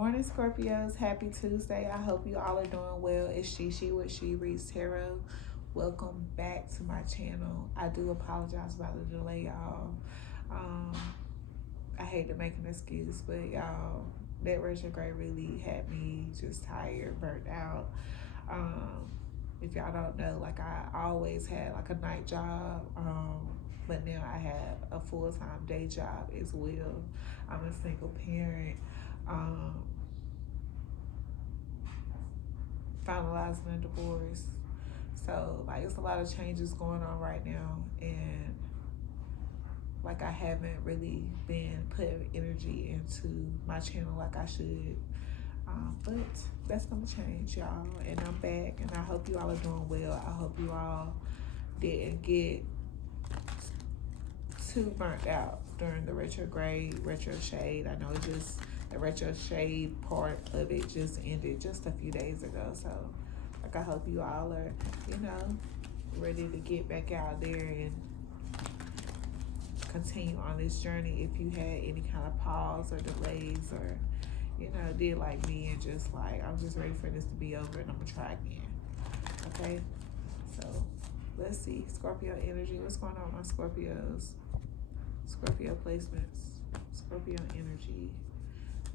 Morning, Scorpios. Happy Tuesday. I hope you all are doing well. It's Shishi with She Reads Tarot. Welcome back to my channel. I do apologize about the delay, y'all. I hate to make an excuse, but y'all, that retrograde really had me just tired, burnt out. If y'all don't know, like I always had like a night job, but now I have a full-time day job as well. I'm a single parent. Finalizing a divorce, so like it's a lot of changes going on right now, and like I haven't really been putting energy into my channel like I should, but that's gonna change, y'all, and I'm back, and I hope you all are doing well. I hope you all didn't get too burnt out during the retro shade. I know it just the retro shade part of it just ended just a few days ago, so like I hope you all are, ready to get back out there and continue on this journey. If you had any kind of pause or delays, or did like me and just like, I'm just ready for this to be over and I'm gonna try again. Okay, so let's see Scorpio energy. What's going on, my Scorpios? Scorpio placements, Scorpio energy.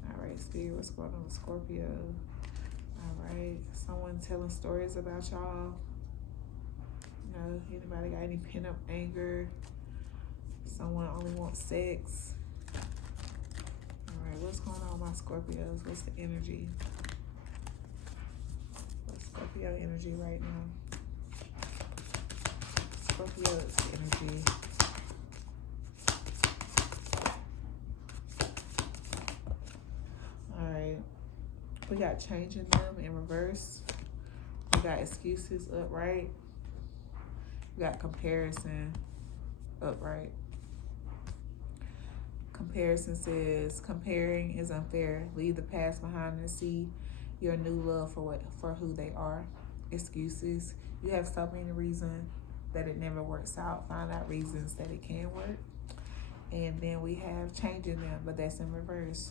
All right, Spirit, what's going on with Scorpio? All right, someone telling stories about y'all. Anybody got any pent-up anger? Someone only wants sex. All right, what's going on, my Scorpios? What's the energy? What's Scorpio energy right now? Scorpio's energy. We got changing them in reverse. We got excuses upright. We got comparison upright. Comparison says, comparing is unfair. Leave the past behind and see your new love for who they are. Excuses, you have so many reasons that it never works out. Find out reasons that it can work. And then we have changing them, but that's in reverse.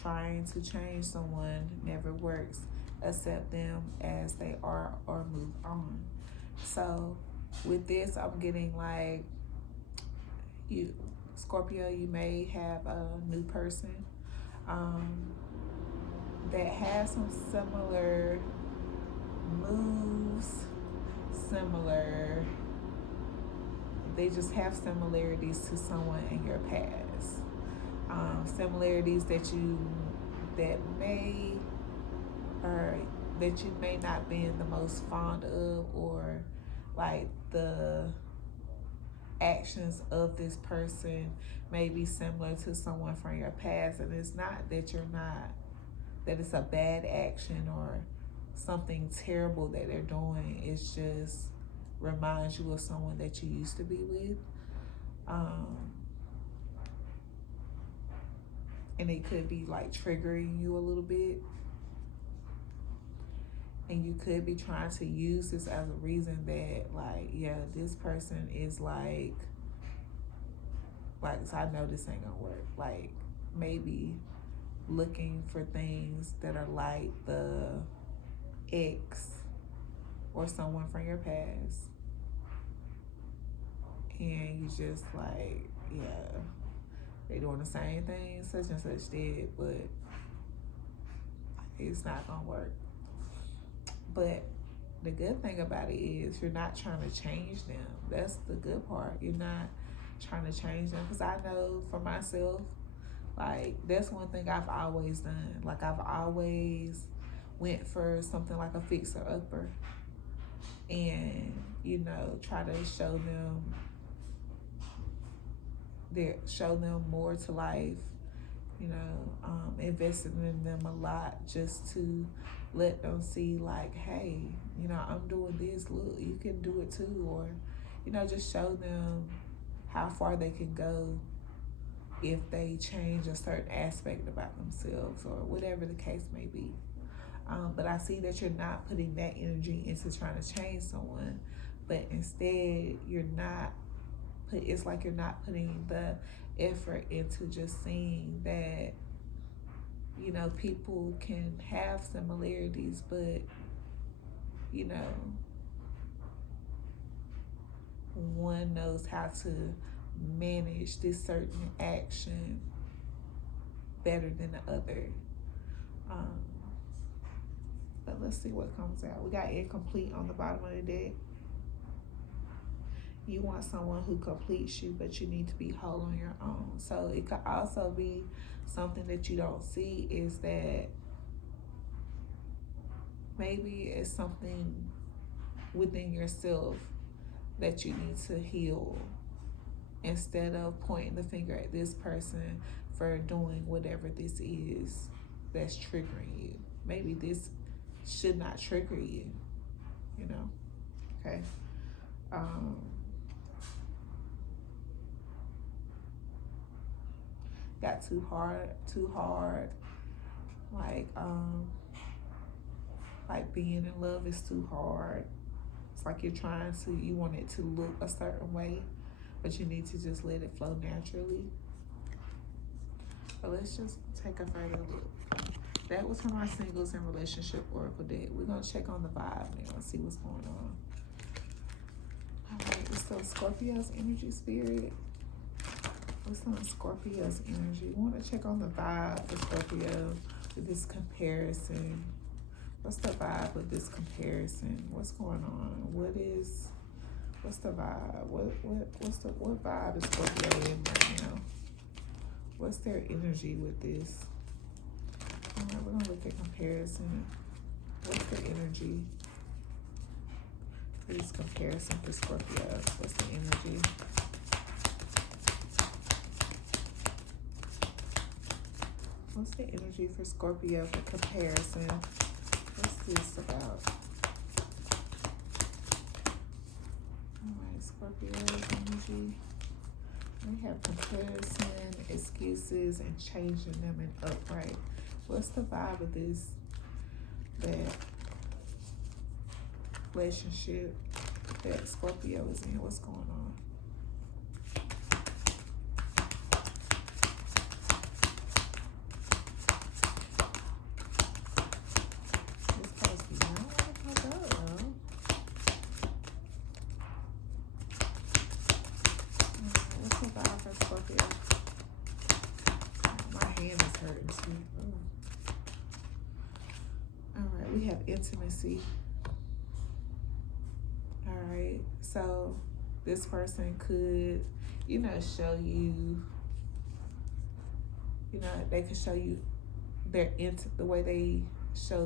Trying to change someone never works. Accept them as they are or move on. So with this, I'm getting like, you Scorpio, you may have a new person that has some similar moves, they just have similarities to someone in your past. Similarities that you may not be the most fond of, or like the actions of this person may be similar to someone from your past, and it's not that that it's a bad action or something terrible that they're doing. It's just reminds you of someone that you used to be with. And it could be like triggering you a little bit. And you could be trying to use this as a reason that like, yeah, this person is like so I know this ain't gonna work. Like maybe looking for things that are like the ex or someone from your past. And you just like, yeah, they doing the same thing such and such did, but it's not gonna work. But the good thing about it is you're not trying to change them. That's the good part. You're not trying to change them, because I know for myself, like that's one thing I've always done. Like I've always went for something like a fixer-upper, and try to show them more to life, investing in them a lot, just to let them see like, hey, I'm doing this, look, you can do it too. Or just show them how far they can go if they change a certain aspect about themselves, or whatever the case may be. But I see that you're not putting that energy into trying to change someone, but instead it's like you're not putting the effort into just seeing that People can have similarities, but, you know, one knows how to manage this certain action better than the other. But let's see what comes out. We got incomplete on the bottom of the deck. You want someone who completes you, but you need to be whole on your own. So it could also be something that you don't see, is that maybe it's something within yourself that you need to heal, instead of pointing the finger at this person for doing whatever this is that's triggering you. Maybe this should not trigger you, okay? Got too hard, like being in love is too hard. It's like you want it to look a certain way, but you need to just let it flow naturally. But let's just take a further look. That was from our singles and relationship oracle deck. We're gonna check on the vibe now and see what's going on. All right, so Scorpio's energy, spirit. What's on Scorpio's energy? We want to check on the vibe for Scorpio with this comparison. What's the vibe with this comparison? What's going on? What's the vibe? What vibe is Scorpio in right now? What's their energy with this? All right, we're gonna look at comparison. What's their energy for this comparison for Scorpio? What's the energy? What's the energy for Scorpio for comparison? What's this about? Alright, Scorpio's energy. We have comparison, excuses, and changing them in upright. What's the vibe of that relationship that Scorpio is in? What's going on? We have intimacy. All right, so this person could, show you, they could show you the way they show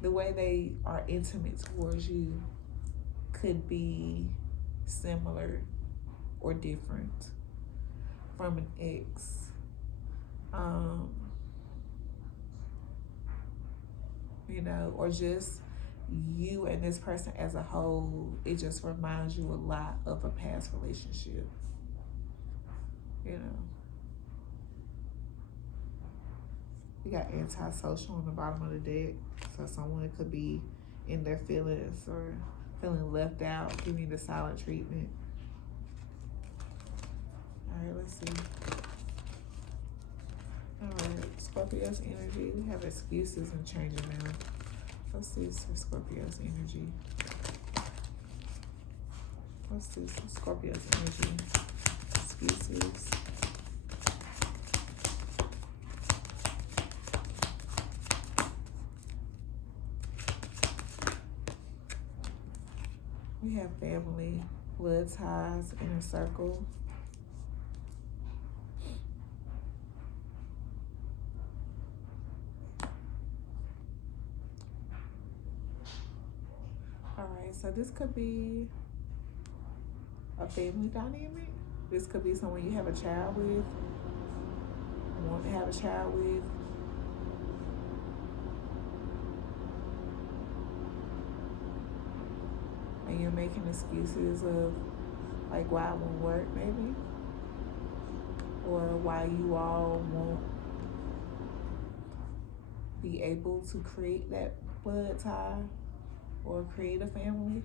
the way they are intimate towards you could be similar or different from an ex. Or just you and this person as a whole, it just reminds you a lot of a past relationship. We got antisocial on the bottom of the deck. So someone could be in their feelings or feeling left out, giving the silent treatment. All right, let's see. All right, Scorpio's energy. We have excuses and changing them. What's this for Scorpio's energy? What's this for Scorpio's energy? Excuses. We have family, blood ties, inner circle. So this could be a family dynamic. This could be someone you have a child with, want to have a child with. And you're making excuses of like why it won't work maybe. Or why you all won't be able to create that blood tie or create a family.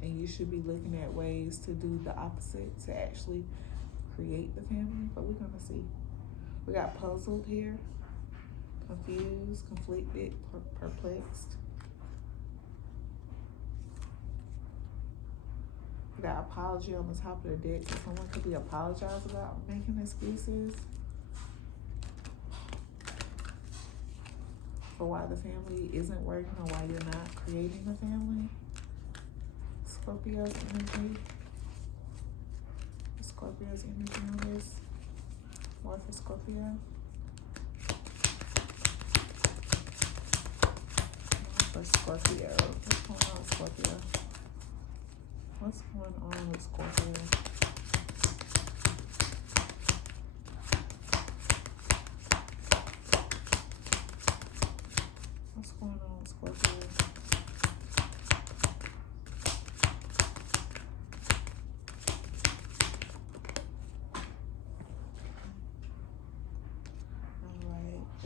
And you should be looking at ways to do the opposite, to actually create the family, but we're gonna see. We got puzzled here, confused, conflicted, perplexed. We got apology on the top of the deck. So someone could be apologizing about making excuses for why the family isn't working or why you're not creating a family. Scorpio's energy. Scorpio's energy on this. More for Scorpio. More for Scorpio. What's going on with Scorpio? What's going on with Scorpio? What's going on with Scorpio?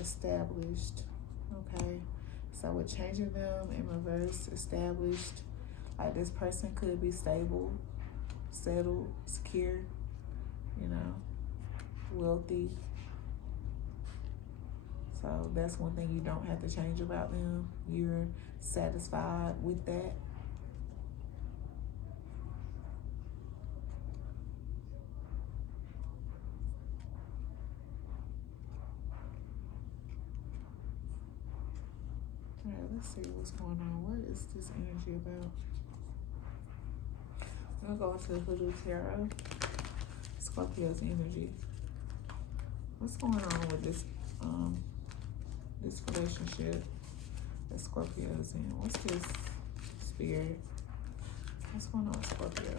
Established. Okay, so we're changing them in reverse. Established, like this person could be stable, settled, secure, you know, wealthy. So that's one thing you don't have to change about them. You're satisfied with that. All right, let's see what's going on. What is this energy about? I'm gonna go into Hoodoo Tarot. Scorpio's energy. What's going on with this this relationship that Scorpio's in? What's this spirit? What's going on with Scorpio?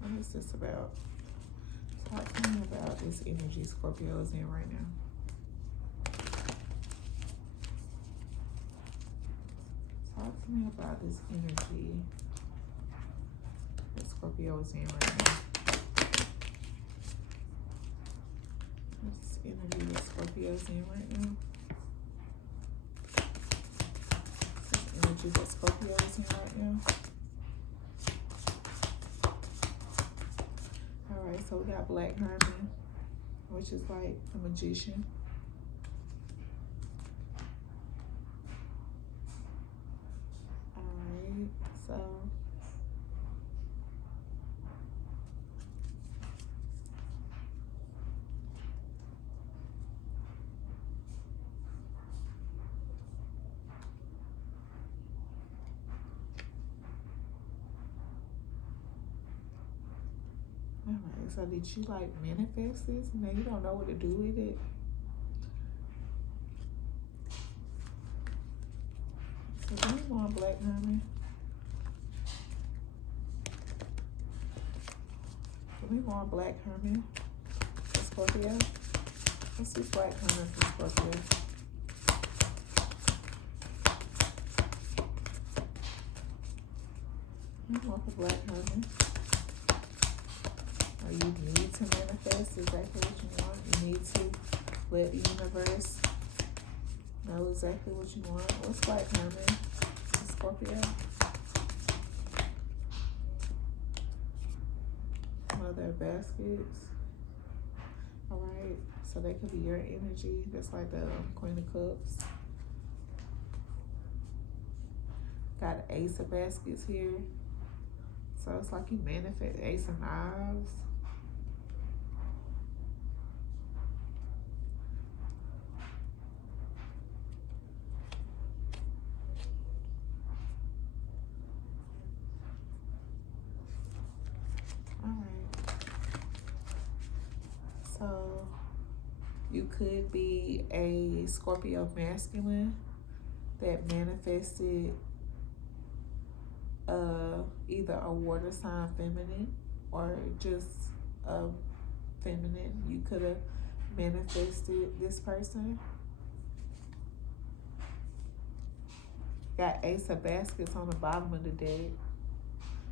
What is this about? Talk to me about this energy Scorpio is in right now. Talk to me about this energy that Scorpio is in right now. This energy that Scorpio is in right now. This energy that Scorpio is in right now. Alright, so we got Black Hermit, which is like a magician. So alright, so did you like manifest this? Now you don't know what to do with it. So give me more Black Hermit. Give me more Black Hermit for Scorpio. Let's see Black Hermit for Scorpio. More for Black Hermit. Or you need to manifest exactly what you want. You need to let the universe know exactly what you want. What's Black Hermit for Scorpio? Mother of Baskets. Alright, so that could be your energy. That's like the Queen of Cups. Got Ace of Baskets here. So it's like you manifest Ace of Knives. So you could be a Scorpio masculine that manifested either a water sign feminine or just a feminine. You could have manifested this person. Got Ace of Baskets on the bottom of the deck.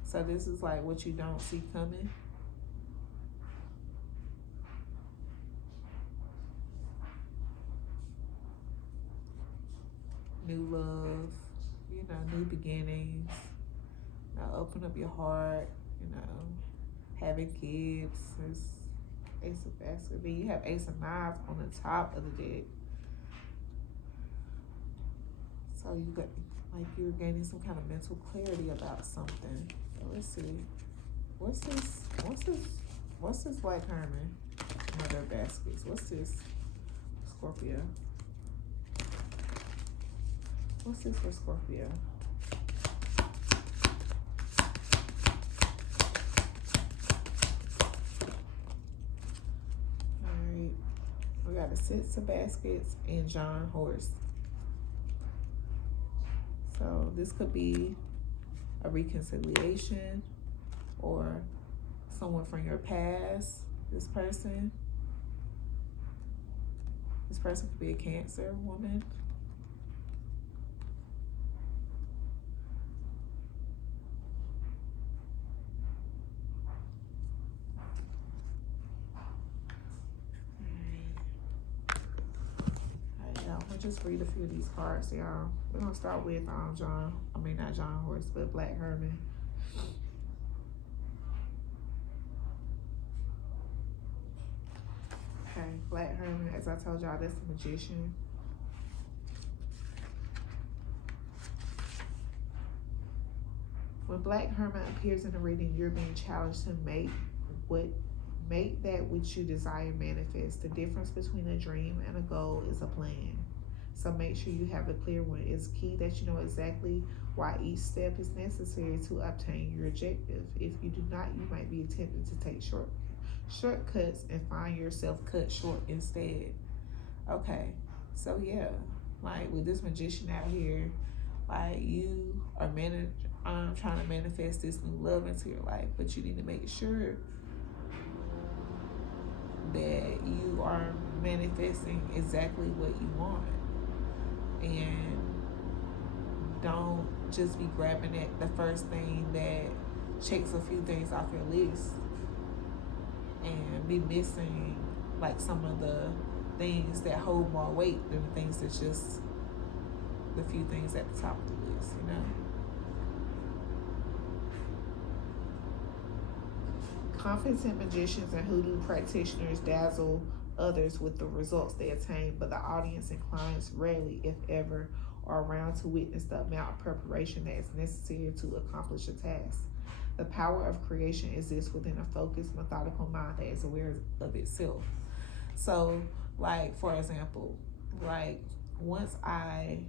So this is like what you don't see coming. New love, you know, new beginnings, you know, open up your heart, you know, having kids is Ace of baskets. Then you have Ace of knives on the top of the deck. So you got like you're gaining some kind of mental clarity about something. So let's see. What's this? What's this Black Herman? Mother of baskets. What's this? Scorpio. What's this for Scorpio? Alright. We got a Six of baskets and John Horse. So this could be a reconciliation or someone from your past. This person could be a Cancer woman. Just read a few of these cards, y'all. We're gonna start with not John Horse, but Black Herman. Okay, Black Herman, as I told y'all, that's the Magician. When Black Herman appears in the reading, you're being challenged to make that which you desire manifest. The difference between a dream and a goal is a plan. So make sure you have a clear one. It's key that you know exactly why each step is necessary to obtain your objective. If you do not, you might be tempted to take shortcuts and find yourself cut short instead. Okay, so yeah, like with this Magician out here, like you are trying to manifest this new love into your life, but you need to make sure that you are manifesting exactly what you want. And don't just be grabbing at the first thing that checks a few things off your list and be missing like some of the things that hold more weight than the things that just the few things at the top of the list, you know? Confident magicians and hoodoo practitioners dazzle others with the results they attain, but the audience and clients rarely, if ever, are around to witness the amount of preparation that is necessary to accomplish a task. The power of creation exists within a focused, methodical mind that is aware of itself. So, like, for example, like, once I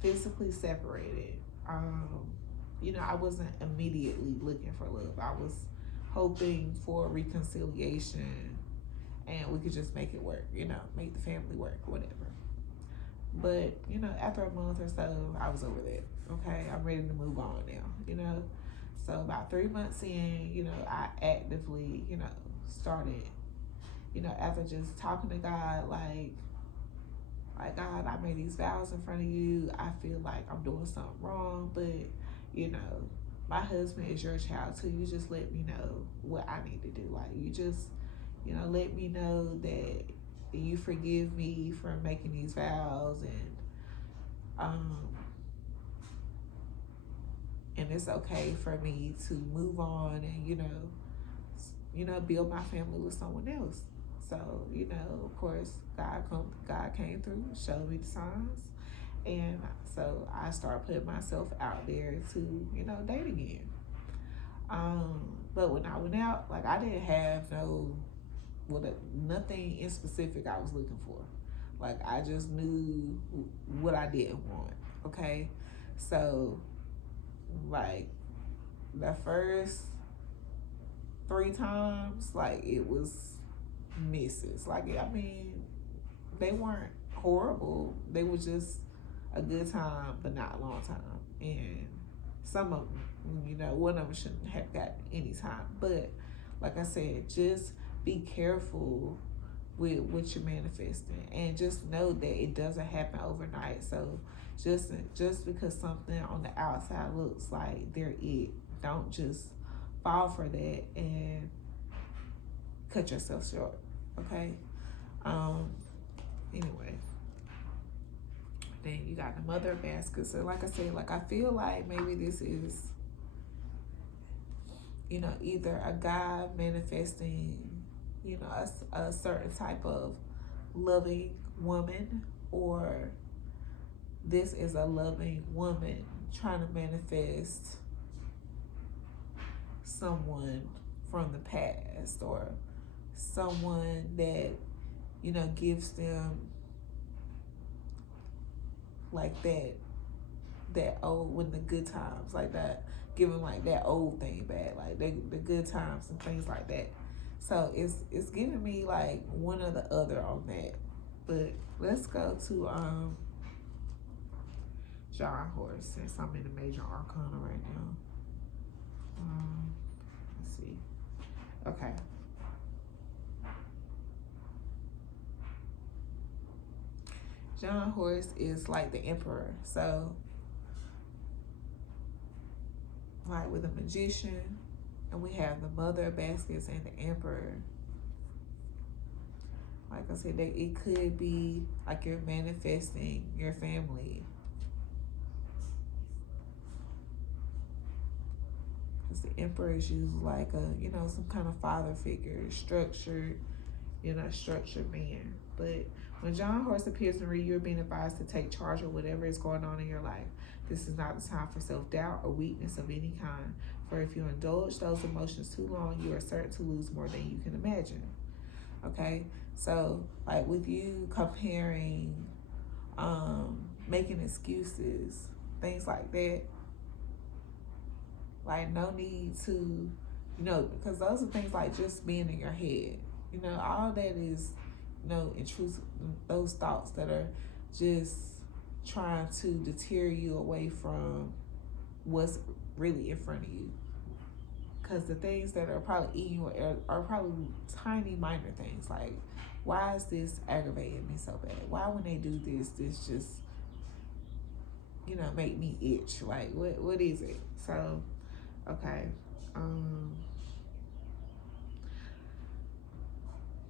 physically separated, I wasn't immediately looking for love. I was hoping for reconciliation and we could just make it work, make the family work, whatever. But, after a month or so, I was over that. Okay, I'm ready to move on now, So about 3 months in, I actively, started, after just talking to God, like God, I made these vows in front of you. I feel like I'm doing something wrong, but, my husband is your child too. You just let me know what I need to do. Like, you just, let me know that you forgive me for making these vows and it's okay for me to move on and, build my family with someone else. So, of course, God came through, showed me the signs. And so I started putting myself out there to, date again. But when I went out, like, I didn't have nothing in specific I was looking for. Like, I just knew what I didn't want, okay? So, like, the first 3 times, like, it was misses. Like, they weren't horrible. They were just a good time, but not a long time. And some of them, one of them shouldn't have gotten any time. But like I said, just be careful with what you're manifesting, and just know that it doesn't happen overnight. So just because something on the outside looks like they're it, don't just fall for that and cut yourself short. Okay. Anyway. Then you got the Mother of baskets. So like I said, like, I feel like maybe this is you know, either a guy manifesting, you know, a certain type of loving woman, or this is a loving woman trying to manifest someone from the past, or someone that, you know, gives them like that old, when the good times, like that, giving like that old thing back, like the good times and things like that. So it's giving me like one or the other on that. But let's go to John Horse, since I'm in the major arcana right now. Let's see. Okay. John Horse is like the emperor. So like with the magician, and we have the mother of baskets and the emperor. Like I said, it could be like you're manifesting your family. Because the emperor is usually like a, you know, some kind of father figure, structured, you know, structured man. But when John Horse appears in read, you're being advised to take charge of whatever is going on in your life. This is not the time for self-doubt or weakness of any kind. For if you indulge those emotions too long, you are certain to lose more than you can imagine. Okay? So, like with you comparing, making excuses, things like that, like no need to, you know, because those are things like just being in your head. You know, all that is, you know, intrusive, those thoughts that are just trying to deter you away from what's really in front of you. Because the things that are probably eating you are probably tiny, minor things. Like, why is this aggravating me so bad? Why when they do this just, you know, make me itch? Like, what is it? So, okay.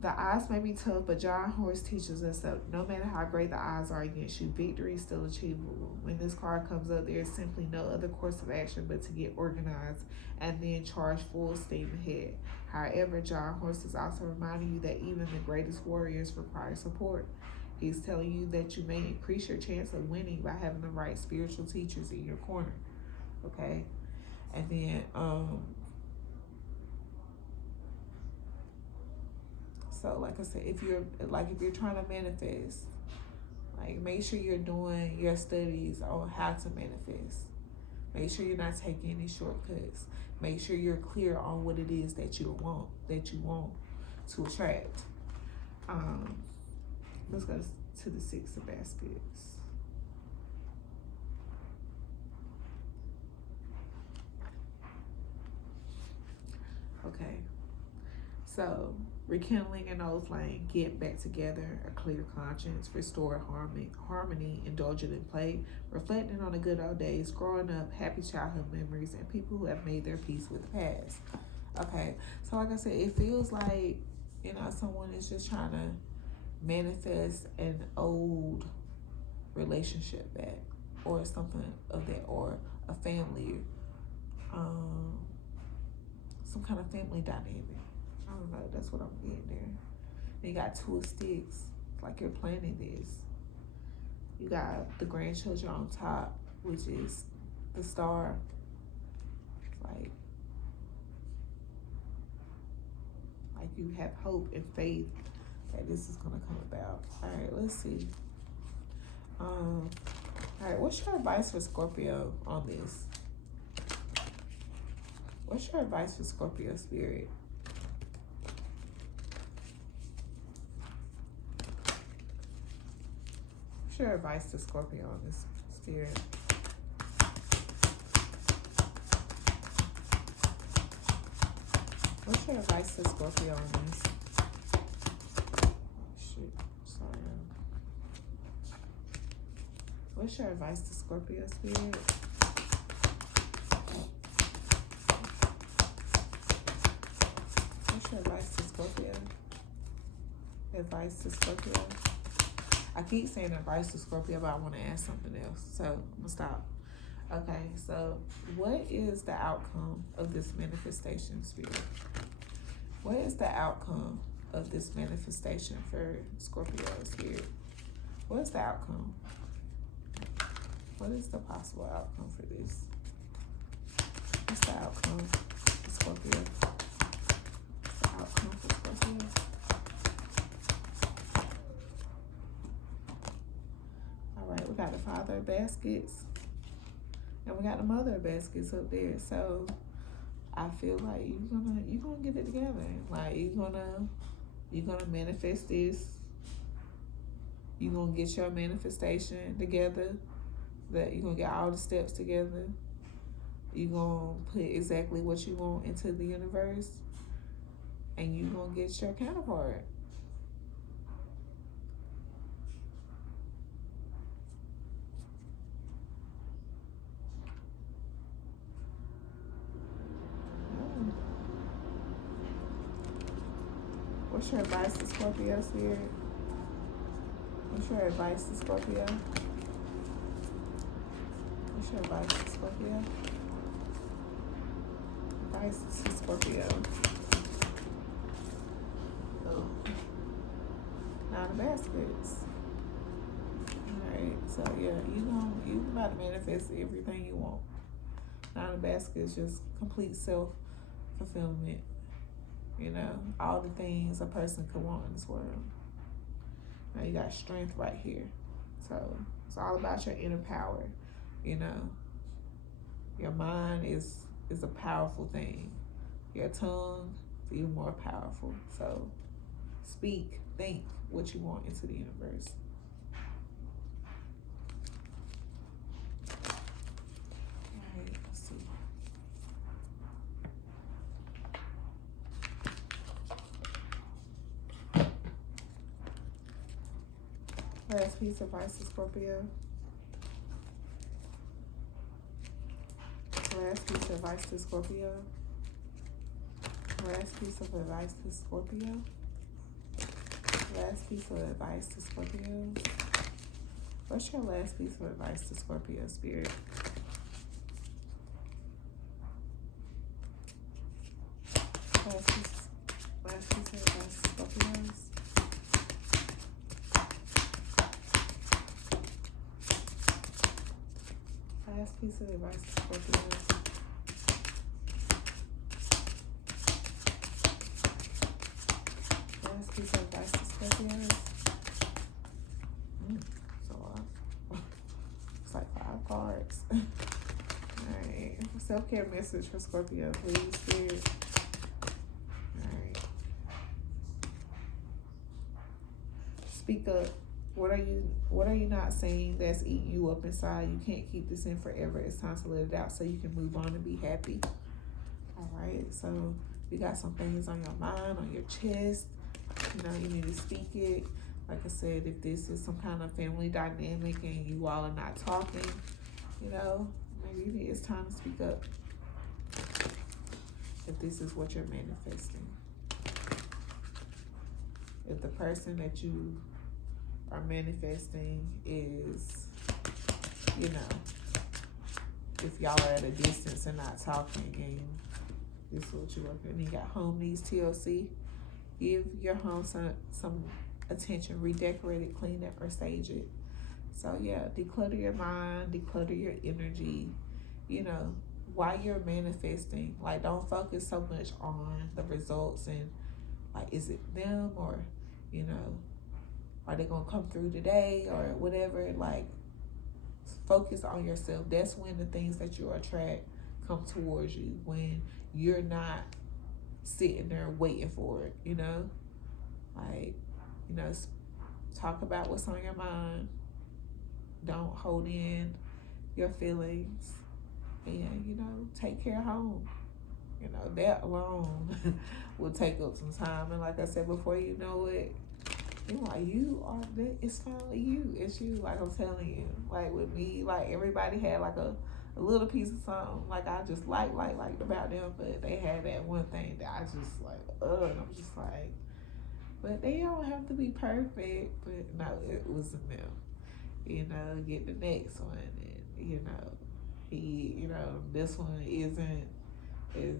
The odds may be tough, but John Horse teaches us that no matter how great the odds are against you, victory is still achievable. When this card comes up, there is simply no other course of action but to get organized and then charge full steam ahead. However, John Horse is also reminding you that even the greatest warriors require support. He's telling you that you may increase your chance of winning by having the right spiritual teachers in your corner. Okay? And then, so like I said, if you're trying to manifest, like make sure you're doing your studies on how to manifest. Make sure you're not taking any shortcuts. Make sure you're clear on what it is that you want to attract. Let's go to the Six of Baskets. Okay. So, rekindling an old flame, get back together, a clear conscience, restore harmony, indulging in play, reflecting on the good old days, growing up, happy childhood memories, and people who have made their peace with the past. Okay, so like I said, it feels like, you know, someone is just trying to manifest an old relationship back, or something of that, or a family, some kind of family dynamic. I don't know, that's what I'm getting there. Then you got Two of Sticks. It's like you're planning this. You got the grandchildren on top, which is the star. Like you have hope and faith that this is gonna come about. All right, let's see. All right, what's your advice for Scorpio on this? What's your advice for Scorpio spirit? What's your advice to Scorpio on this spirit? What's your advice to Scorpio on this? Oh, shoot. Sorry. What's your advice to Scorpio spirit? What's your advice to Scorpio? Advice to Scorpio? I keep saying advice to Scorpio, but I want to ask something else. So, I'm going to stop. Okay, so what is the outcome of this manifestation, Spirit? What is the outcome of this manifestation for Scorpio, Spirit? What is the outcome? What is the possible outcome for this? What's the outcome for Scorpio? What's the outcome for Scorpio? All right, we got the Father of Baskets. And we got the Mother of Baskets up there. So I feel like you're gonna get it together. Like you're gonna manifest this. You're gonna get your manifestation together. That you're gonna get all the steps together. You're gonna put exactly what you want into the universe, and you're gonna get your counterpart. What's your advice to Scorpio, Spirit? What's your advice to Scorpio? What's your advice to Scorpio? Advice to Scorpio. Oh. Now the baskets. Alright, so yeah, you about to manifest everything you want. Now the basket is just complete self-fulfillment. You know, all the things a person could want in this world. Now you got strength right here. So it's all about your inner power. You know, your mind is a powerful thing. Your tongue is even more powerful. So speak, think what you want into the universe. All right, let's see. Last piece of advice to Scorpio. Last piece of advice to Scorpio. Last piece of advice to Scorpio. Last piece of advice to Scorpio. What's your last piece of advice to Scorpio, Spirit? Last piece of advice to Scorpios. Last piece of advice to Scorpios. Last piece of advice to Scorpios. It's a lot. It's like 5 cards. Alright. Self-care message for Scorpio, please, Spirit. Alright. Speak up. What are you not saying that's eating you up inside? You can't keep this in forever. It's time to let it out so you can move on and be happy. All right. So you got some things on your mind, on your chest. You know, you need to speak it. Like I said, if this is some kind of family dynamic and you all are not talking, you know, maybe it's time to speak up. If this is what you're manifesting. If the person that you are manifesting is, you know, if y'all are at a distance and not talking, and this is what you're working on. You got home needs TLC. Give your home some attention, redecorate it, clean it, or stage it. So yeah, declutter your mind, declutter your energy, you know, while you're manifesting. Like, don't focus so much on the results and like, is it them, or, you know, are they gonna come through today or whatever? Like, focus on yourself. That's when the things that you attract come towards you, when you're not sitting there waiting for it, you know? Like, you know, talk about what's on your mind. Don't hold in your feelings, and, you know, take care of home. You know, that alone will take up some time. And like I said before, you know it. You're like, it's finally you. It's you. Like, I'm telling you. Like, with me, like, everybody had like a little piece of something. Like, I just liked about them, but they had that one thing that I just like, and I'm just like, but they don't have to be perfect. But no, it wasn't them. You know, get the next one, and, you know, This one is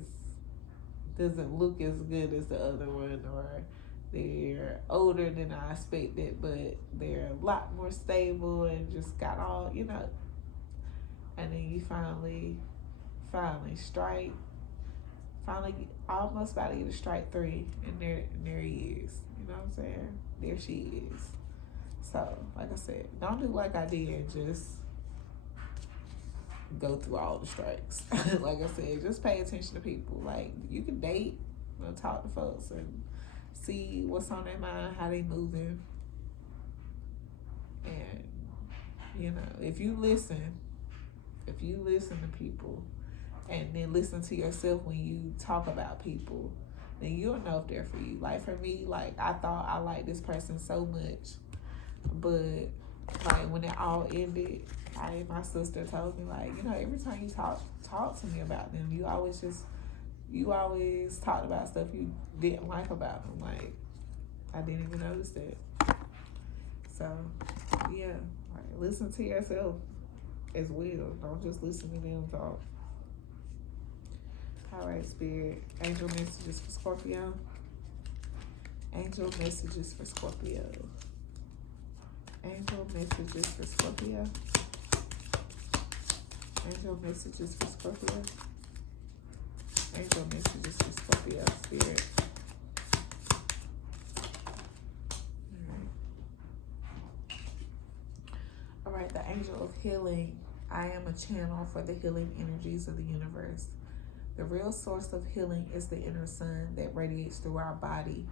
doesn't look as good as the other one, or they're older than I expected, but they're a lot more stable and just got all, and then you finally strike, finally almost about to get a strike three, and there he is. You know what I'm saying? There she is. So, like I said, don't do like I did, just go through all the strikes. Like I said, just pay attention to people. Like, you can date, talk to folks and see what's on their mind, how they moving. And, if you listen to people and then listen to yourself when you talk about people, then you'll know if they're for you. Like, for me, like, I thought I liked this person so much, but like when it all ended, my sister told me, like, every time you talk to me about them, you always talked about stuff you didn't like about them. Like, I didn't even notice that. So yeah, like, listen to yourself as well. Don't just listen to them talk. All right, Spirit. Angel messages for Scorpio. Angel messages for Scorpio. Angel messages for Scorpio. Angel messages for Scorpio. Angel messages for Scorpio, Spirit. All right, the angel of healing. I am a channel for the healing energies of the universe. The real source of healing is the inner sun that radiates through our body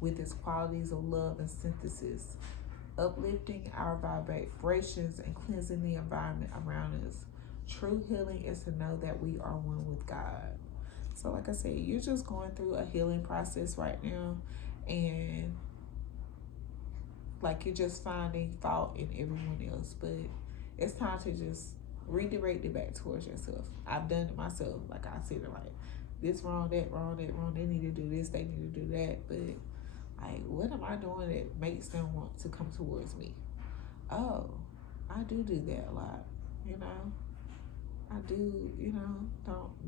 with its qualities of love and synthesis, uplifting our vibrations and cleansing the environment around us. True healing is to know that we are one with God. So like I said, you're just going through a healing process right now, and like you're just finding fault in everyone else, but it's time to just redirect it back towards yourself. I've done it myself. Like, I said, like, this wrong, that wrong, that wrong. They need to do this, they need to do that. But like, what am I doing that makes them want to come towards me? Oh, I do that a lot. I do.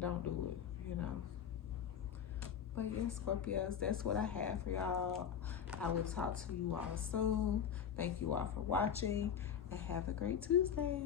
Don't do it. But yeah, Scorpios, that's what I have for y'all. I will talk to you all soon. Thank you all for watching, and have a great Tuesday.